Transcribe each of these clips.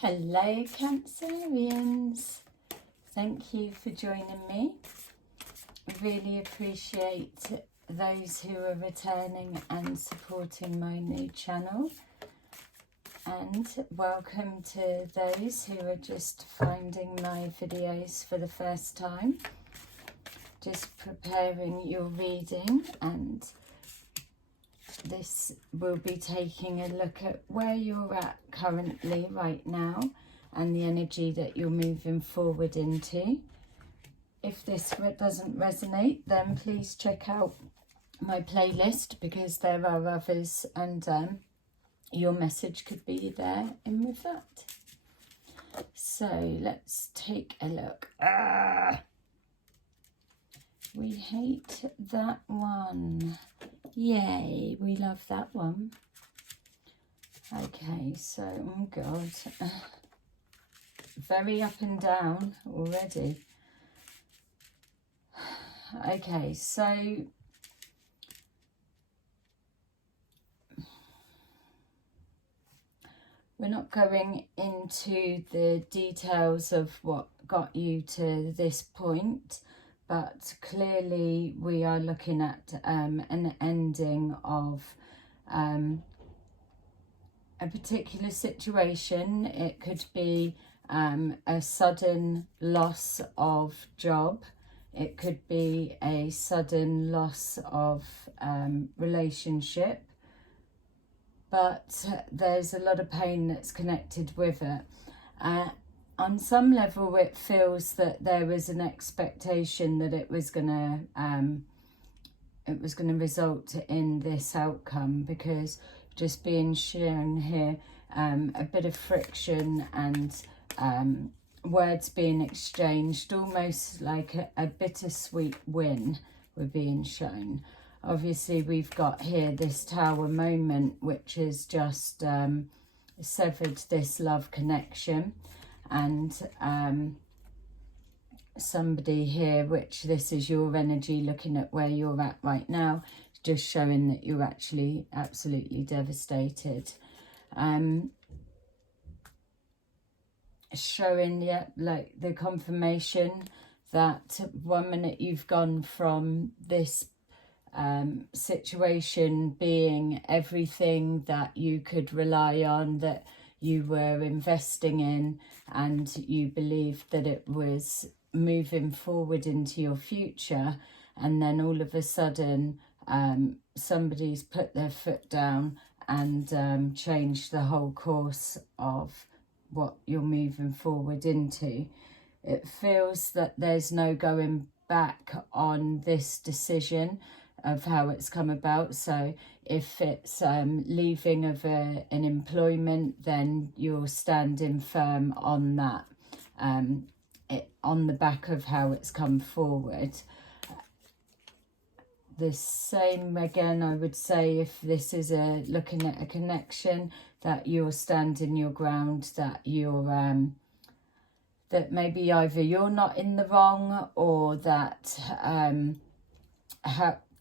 Hello Cancerians, thank you for joining me. I really appreciate those who are returning and supporting my new channel, and welcome to those who are just finding my videos for the first time. Just preparing your reading, and this will be taking a look at where you're at currently right now and the energy that you're moving forward into. If this doesn't resonate, then please check out my playlist, because there are others, and your message could be there in with that. So let's take a look. We hate that one. Yay, we love that one. Okay, so, oh God, very up and down already. Okay, so we're not going into the details of what got you to this point, but clearly we are looking at an ending of a particular situation. It could be a sudden loss of job. It could be a sudden loss of relationship. But there's a lot of pain that's connected with it. On some level, it feels that there was an expectation that it was gonna result in this outcome, because just being shown here, a bit of friction and words being exchanged, almost like a bittersweet win were being shown. Obviously, we've got here this Tower moment, which has just severed this love connection. And somebody here, which this is your energy looking at where you're at right now, just showing that you're actually absolutely devastated. Showing, yeah, like the confirmation that 1 minute you've gone from this situation being everything that you could rely on, that you were investing in, and you believed that it was moving forward into your future, and then all of a sudden somebody's put their foot down and changed the whole course of what you're moving forward into. It feels that there's no going back on this decision of how it's come about. So if it's leaving of an employment, then you're standing firm on that, on the back of how it's come forward. The same again, I would say, if this is looking at a connection, that you're standing your ground, that you're that maybe either you're not in the wrong, or that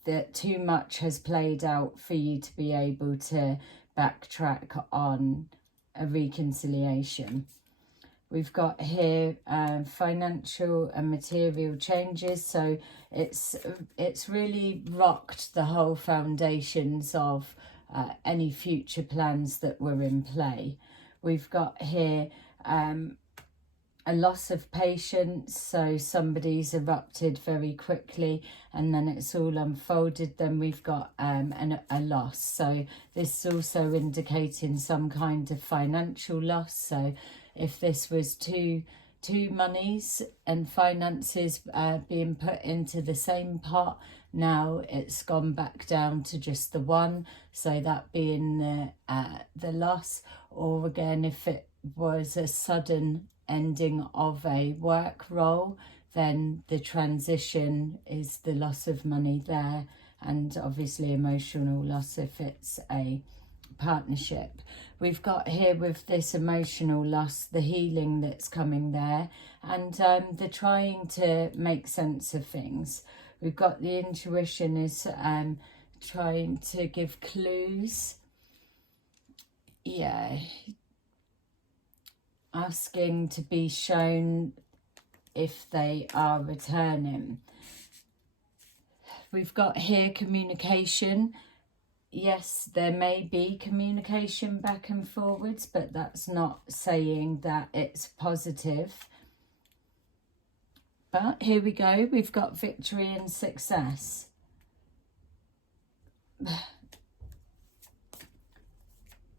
that too much has played out for you to be able to backtrack on a reconciliation. We've got here financial and material changes, so it's really rocked the whole foundations of any future plans that were in play. We've got here a loss of patience, so somebody's erupted very quickly and then it's all unfolded. Then we've got a loss, so this is also indicating some kind of financial loss. So if this was two monies and finances being put into the same pot, now it's gone back down to just the one, so that being the loss. Or again, if it was a sudden ending of a work role, then the transition is the loss of money there, and obviously emotional loss if it's a partnership. We've got here with this emotional loss, the healing that's coming there, and the trying to make sense of things. We've got the intuition is trying to give clues. Yeah, asking to be shown if they are returning. We've got here communication. Yes, there may be communication back and forwards, but that's not saying that it's positive. But here we go, we've got victory and success.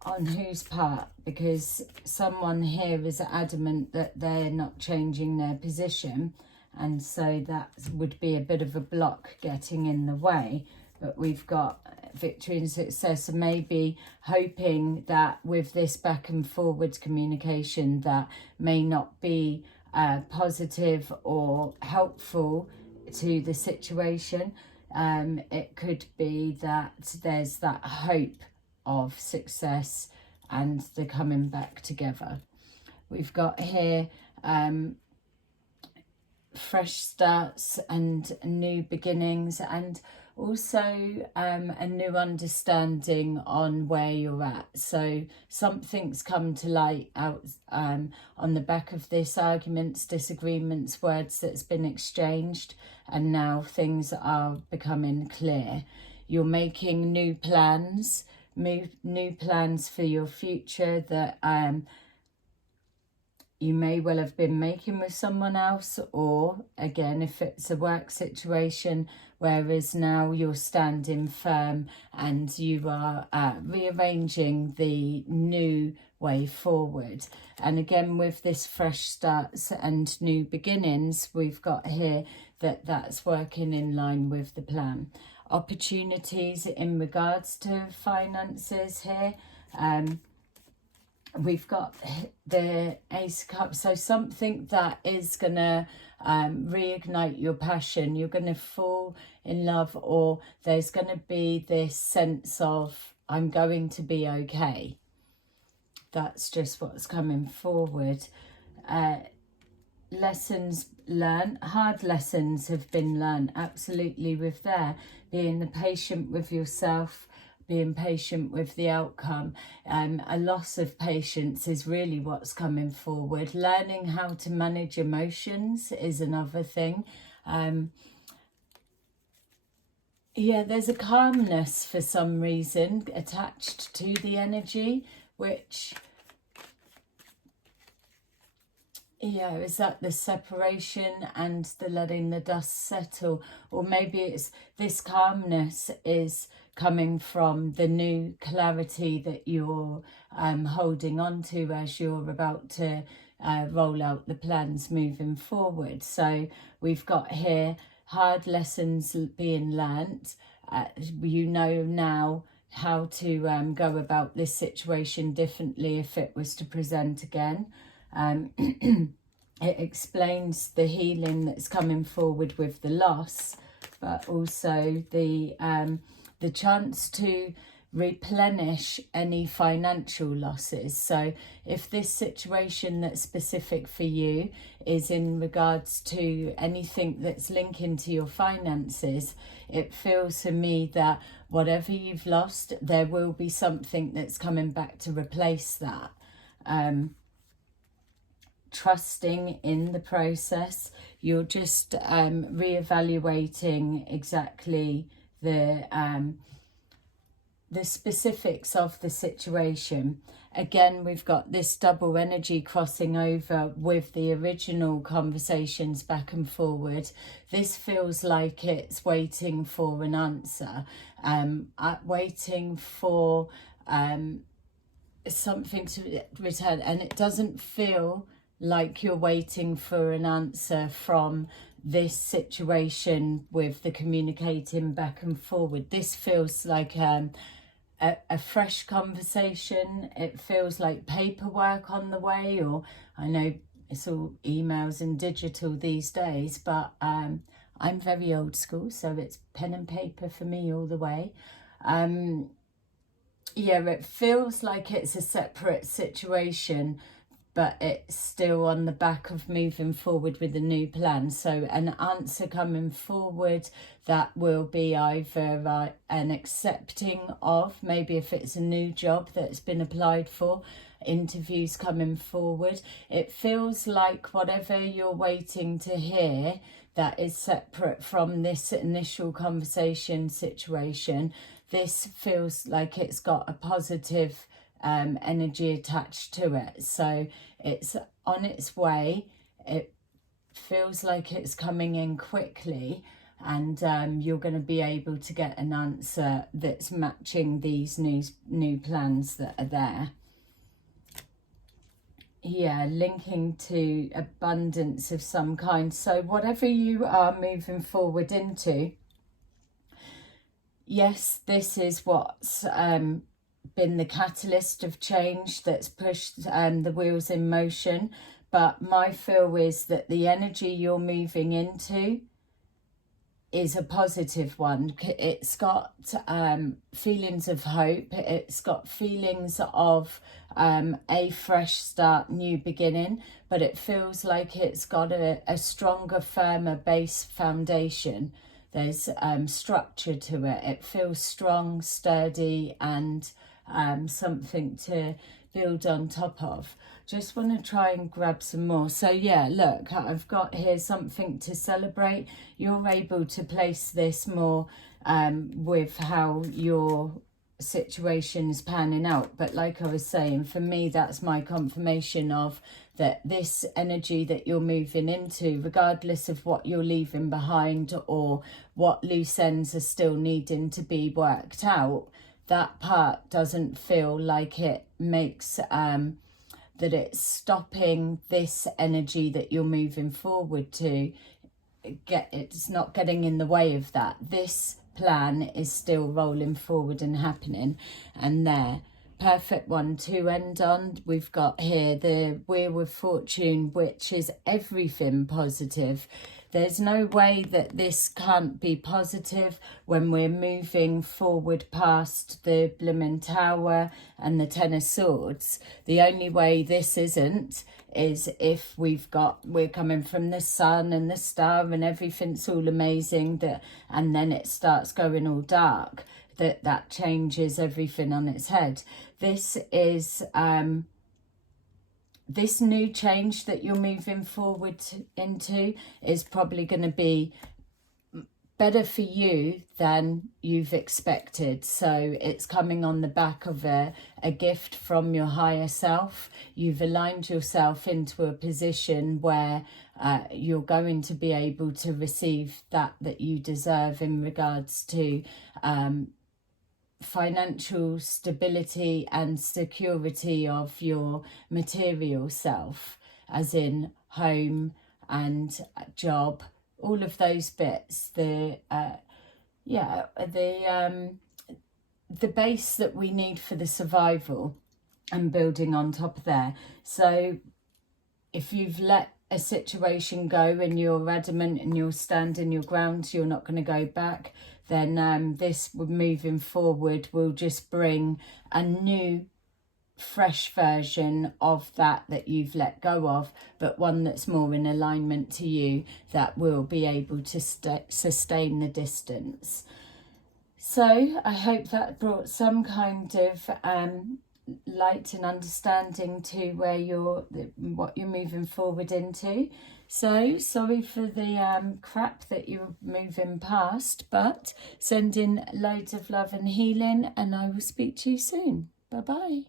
On whose part? Because someone here is adamant that they're not changing their position, and so that would be a bit of a block getting in the way. But we've got victory and success, so maybe hoping that with this back and forwards communication that may not be positive or helpful to the situation. It could be that there's that hope of success and the coming back together. We've got here fresh starts and new beginnings, and also a new understanding on where you're at. So something's come to light out on the back of this, arguments, disagreements, words that's been exchanged, and now things are becoming clear. You're making new plans, new plans for your future that you may well have been making with someone else, or again, if it's a work situation, whereas now you're standing firm and you are rearranging the new way forward. And again, with this fresh starts and new beginnings, we've got here that that's working in line with the plan. Opportunities in regards to finances here. We've got the Ace of Cups, so something that is going to reignite your passion. You're going to fall in love, or there's going to be this sense of, I'm going to be okay. That's just what's coming forward. Lessons learned, hard lessons have been learned, absolutely, with there. Being patient with yourself, being patient with the outcome. A loss of patience is really what's coming forward. Learning how to manage emotions is another thing. Yeah, there's a calmness for some reason attached to the energy, which, yeah, is that the separation and the letting the dust settle? Or maybe it's this calmness is coming from the new clarity that you're holding on to as you're about to roll out the plans moving forward. So we've got here hard lessons being learnt. You know now how to go about this situation differently if it was to present again. It explains the healing that's coming forward with the loss, but also the chance to replenish any financial losses. So if this situation that's specific for you is in regards to anything that's linking to your finances, it feels to me that whatever you've lost, there will be something that's coming back to replace that. Trusting in the process, you're just reevaluating exactly the specifics of the situation. Again, we've got this double energy crossing over with the original conversations back and forward. This feels like it's waiting for an answer, waiting for something to return, and it doesn't feel like you're waiting for an answer from this situation with the communicating back and forward. This feels like a fresh conversation. It feels like paperwork on the way, or I know it's all emails and digital these days, but I'm very old school, so it's pen and paper for me all the way. Yeah, it feels like it's a separate situation, but it's still on the back of moving forward with a new plan. So an answer coming forward that will be either an accepting of, maybe if it's a new job that's been applied for, interviews coming forward. It feels like whatever you're waiting to hear that is separate from this initial conversation situation, this feels like it's got a positive energy attached to it. So it's on its way. It feels like it's coming in quickly, and you're going to be able to get an answer that's matching these new plans that are there. Yeah, linking to abundance of some kind. So whatever you are moving forward into, yes, this is what's been the catalyst of change that's pushed the wheels in motion. But my feel is that the energy you're moving into is a positive one. It's got feelings of hope. It's got feelings of a fresh start, new beginning, but it feels like it's got a stronger, firmer base foundation. There's structure to it. It feels strong, sturdy, and something to build on top of. Just want to try and grab some more. So yeah, look, I've got here something to celebrate. You're able to place this more with how your situation is panning out. But like I was saying, for me, that's my confirmation of that this energy that you're moving into, regardless of what you're leaving behind or what loose ends are still needing to be worked out, that part doesn't feel like it makes that it's stopping this energy that you're moving forward to. It's not getting in the way of that. This plan is still rolling forward and happening. And there, perfect one to end on. We've got here the Wheel of Fortune, which is everything positive. There's no way that this can't be positive when we're moving forward past the Blooming Tower and the Ten of Swords. The only way this isn't is if we're coming from the sun and the star and everything's all amazing, and then it starts going all dark. That changes everything on its head. This is this new change that you're moving forward into is probably going to be better for you than you've expected. So it's coming on the back of a gift from your higher self. You've aligned yourself into a position where you're going to be able to receive that you deserve in regards to financial stability and security of your material self, as in home and job, all of those bits. The base that we need for the survival, and building on top of there. So if you've let a situation go and you're adamant and you're standing your ground, you're not going to go back, then this moving forward will just bring a new, fresh version of that you've let go of, but one that's more in alignment to you, that will be able to sustain the distance. So I hope that brought some kind of light and understanding to what you're moving forward into. So sorry for the crap that you're moving past, but sending loads of love and healing, and I will speak to you soon. Bye bye.